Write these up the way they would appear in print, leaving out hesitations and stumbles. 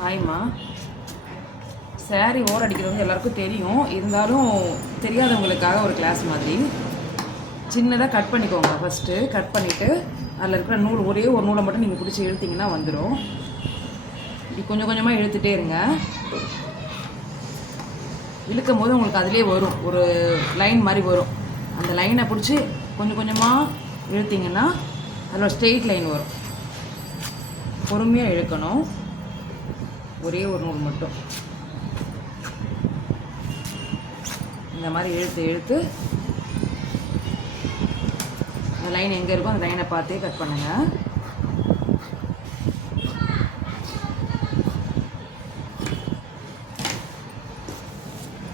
ஹாய்மா. சாரீ ஓர் அடிக்கிறது வந்து எல்லாருக்கும் தெரியும், இருந்தாலும் தெரியாதவங்களுக்காக ஒரு கிளாஸ் மாதிரி. சின்னதாக கட் பண்ணிக்கோங்க. ஃபஸ்ட்டு கட் பண்ணிவிட்டு அதில் இருக்கிற நூல் ஒரே ஒரு நூலை மட்டும் நீங்கள் பிடிச்சி இழுத்திங்கன்னா வந்துடும். இப்படி கொஞ்சம் கொஞ்சமாக இழுத்துட்டே இருங்க. இழுக்கும் போது உங்களுக்கு அதிலே வரும், ஒரு லைன் மாதிரி வரும். அந்த லைனை பிடிச்சி கொஞ்சம் கொஞ்சமாக இழுத்திங்கன்னா அதில் ஒரு ஸ்ட்ரெயிட் லைன் வரும். பொறுமையாக இழுக்கணும். ஒரே ஒரு நூல் மட்டும் இந்த மாதிரி இழுத்து இழுத்து அந்த லைன் எங்கே இருக்கோ அந்த லைனை பார்த்தே கட் பண்ணுங்கள்.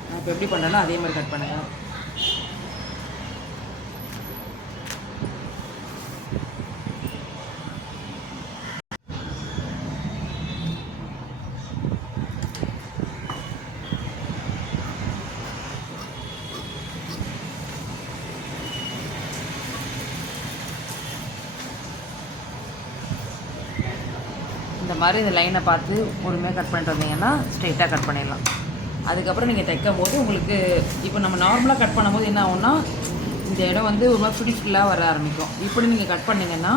நான் இப்போ எப்படி பண்ணுறேன்னா அதே மாதிரி கட் பண்ணுங்கள். இந்த மாதிரி இந்த லைனை பார்த்து பொறுமையாக கட் பண்ணிட்டு வந்தீங்கன்னா ஸ்ட்ரெயிட்டாக கட் பண்ணிடலாம். அதுக்கப்புறம் நீங்கள் தைக்கும் போது உங்களுக்கு இப்போ நம்ம நார்மலாக கட் பண்ணும்போது என்ன ஆகும்னா இந்த இடம் வந்து ஒரு மாதிரி ஃபில்லாக வர ஆரம்பிக்கும். இப்படி நீங்கள் கட் பண்ணிங்கன்னா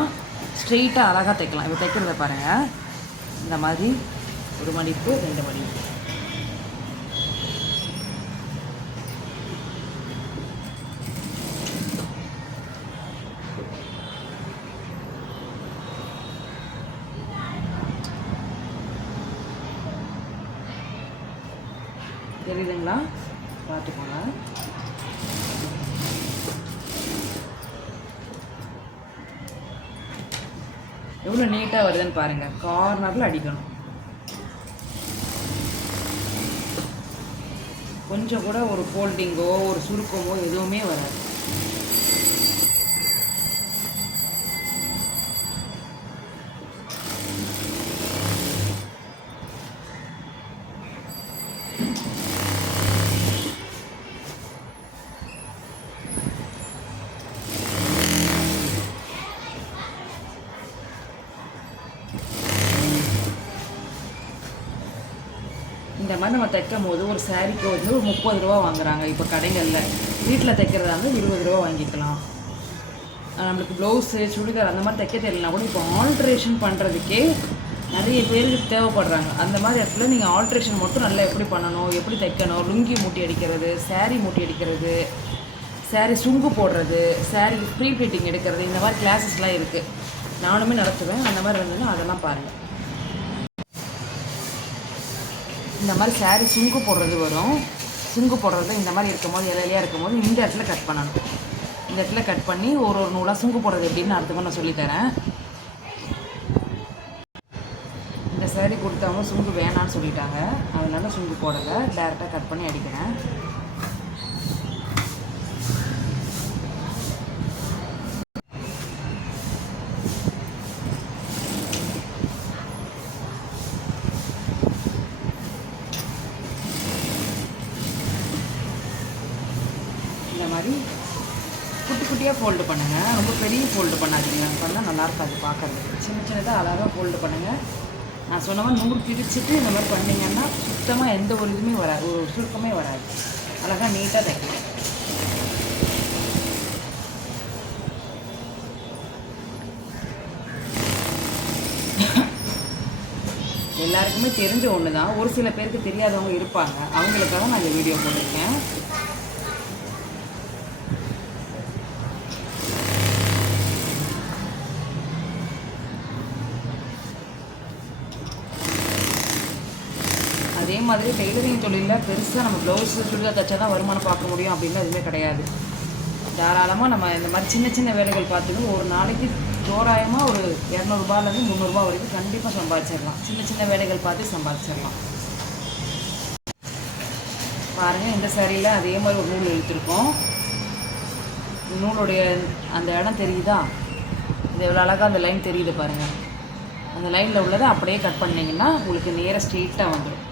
ஸ்ட்ரெயிட்டாக அழகாக தைக்கலாம். இப்போ தைக்கிறத பாருங்கள். இந்த மாதிரி ஒரு மடிப்பு, 2 மடிப்பு. தெரியுதுங்களா? பார்த்துக்கோங்க. எவ்வளோ நீட்டாக வருதுன்னு பாருங்கள். கார்னரில் அடிக்கணும். கொஞ்சம் கூட ஒரு ஃபோல்டிங்கோ ஒரு சுருக்கமோ எதுவுமே வராது. இந்த மாதிரி நம்ம தைக்கும் போது ஒரு சாரீக்கு வந்து ஒரு 30 ரூபா வாங்குறாங்க இப்போ கடைகளில். வீட்டில் தைக்கிறதா வந்து 20 ரூபா வாங்கிக்கலாம். நம்மளுக்கு ப்ளவுஸு, சுடிதார் அந்த மாதிரி தைக்க தெரியலனா கூட இப்போ ஆல்ட்ரேஷன் பண்ணுறதுக்கே நிறைய பேருக்கு தேவைப்படுறாங்க. அந்த மாதிரி இடத்துல நீங்கள் ஆல்ட்ரேஷன் மட்டும் நல்லா எப்படி பண்ணணும், எப்படி தைக்கணும், லுங்கி மூட்டி அடிக்கிறது, சாரீ மூட்டி அடிக்கிறது, சாரீ சுங்கு போடுறது, சாரீ ப்ரீ ப்ளீட்டிங் எடுக்கிறது, இந்த மாதிரி கிளாஸஸ்லாம் இருக்குது. நானுமே நடத்துவேன். அந்த மாதிரி இருந்ததுன்னா அதெல்லாம் பாருங்கள். இந்த மாதிரி சாரீ சுங்கு போடுறது வரும். சுங்கு போடுறது இந்த மாதிரி இருக்கும்போது இலையிலையாக இருக்கும்போது இந்த இடத்துல கட் பண்ணணும். இந்த இடத்துல கட் பண்ணி ஒரு ஒரு நூலாக சுங்கு போடுறது எப்படின்னு அடுத்த நான் சொல்லித்தரேன். இந்த சாரீ கொடுத்தவங்க சுங்கு வேணான்னு சொல்லிட்டாங்க, அதனால சுங்கு போடலை, டேரெக்டாக கட் பண்ணி அடிக்கிறேன். இந்த மாதிரி குட்டி குட்டியாக ஃபோல்டு பண்ணுங்கள். ரொம்ப பெரிய ஃபோல்டு பண்ணாதீங்க. பண்ணால் நல்லாயிருக்கும் அது பார்க்குறதுக்கு. சின்ன சின்னதாக அழகாக ஃபோல்டு பண்ணுங்கள். நான் சொன்ன மாதிரி நூறு பிரிச்சுட்டு இந்த மாதிரி பண்ணிங்கன்னா சுத்தமாக எந்த ஒரு இதுவுமே வராது, ஒரு சுருக்கமே வராது. அழகாக நீட்டாக தைக்கலாம். எல்லாருக்குமே தெரிஞ்ச ஒன்று தான், ஒரு சில பேருக்கு தெரியாதவங்க இருப்பாங்க. அவங்களுக்காக நான் இந்த வீடியோ போட்டிருக்கேன். அதே மாதிரி டெய்லரிங் தொழிலில் பெருசாக நம்ம ப்ளவுஸு, சுடிதார் தைச்சா தான் வருமானம் பார்க்க முடியும் அப்படின்னு எதுவுமே கிடையாது. தாராளமாக நம்ம இந்த மாதிரி சின்ன சின்ன வேலைகள் பார்த்துட்டு ஒரு நாளைக்கு தோராயமாக ஒரு 200 ரூபாயிலேருந்து 300 ரூபா வரைக்கும் கண்டிப்பாக சம்பாதிச்சிடலாம். சின்ன சின்ன வேலைகள் பார்த்து சம்பாதிச்சிடலாம். பாருங்கள், இந்த சாரியில் அதே மாதிரி ஒரு நூல் இழுத்துருக்கோம். நூலுடைய அந்த இடம் தெரியுதா? இது எவ்வளோ அழகாக அந்த லைன் தெரியுது பாருங்கள். அந்த லைனில் உள்ளதை அப்படியே கட் பண்ணிங்கன்னா உங்களுக்கு நேராக ஸ்ட்ரெயிட்டாக வந்துடும்.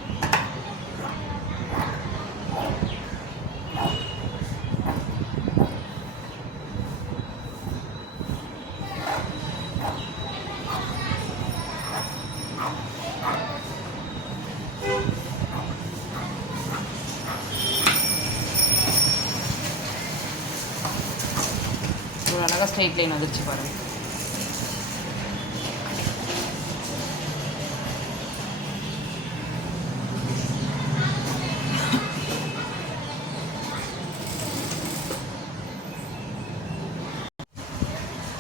ஸ்ட்ரெயிட் லைன் வந்துருச்சு பாருங்கள்.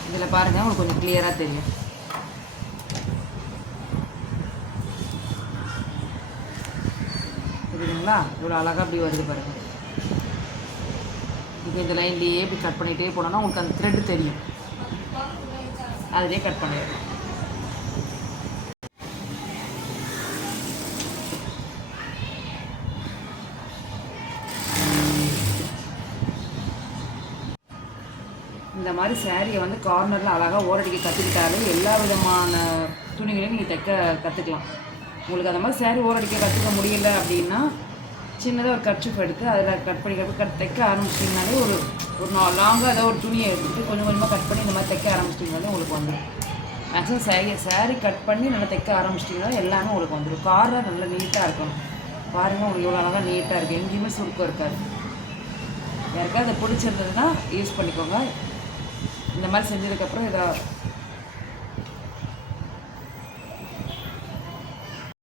இதில் பாருங்கள் உங்களுக்கு கொஞ்சம் கிளியராக தெரியும். புரியுதுங்களா? இவ்வளோ அழகாக அப்படி வருது பாருங்கள். இப்போ இந்த லைன்லேயே இப்படி கட் பண்ணிகிட்டே போனோன்னா உங்களுக்கு அந்த த்ரெட்டு தெரியும், அதிலே கட் பண்ணிடலாம். இந்த மாதிரி சேரீயை வந்து கார்னரில் அழகாக ஓரடிக்க கற்றுக்கிட்டாலே எல்லா விதமான துணிகளையும் நீங்கள் தைக்க கற்றுக்கலாம். உங்களுக்கு அந்த மாதிரி சேரீ ஓரடிக்க கற்றுக்க முடியல அப்படின்னா சின்னதாக ஒரு கர்ச்சிஃப் எடுத்து அதில் கட் பண்ணி தைக்க ஆரம்பிச்சிட்டிங்கனாலே ஒரு லாங்காக ஏதோ ஒரு துணியை எடுத்துகிட்டு கொஞ்சம் கொஞ்சமாக கட் பண்ணி இந்த மாதிரி தைக்க ஆரம்பிச்சிட்டிங்கனாலே உங்களுக்கு வந்துடும். மேக்ஸிமம் சேரீ கட் பண்ணி நல்லா தைக்க ஆரம்பிச்சிட்டிங்கன்னா எல்லாமே உங்களுக்கு வந்துடும். கார்னர் நல்லா நீட்டாக இருக்கணும். பாருங்கள் உங்களுக்கு இவ்வளோ அழகாக நீட்டாக இருக்குது, எங்கேயுமே சுருக்கம் இருக்காது. யாருக்காவது அதை பிடிச்சிருந்ததுன்னா யூஸ் பண்ணிக்கோங்க. இந்த மாதிரி செஞ்சதுக்கப்புறம் இதை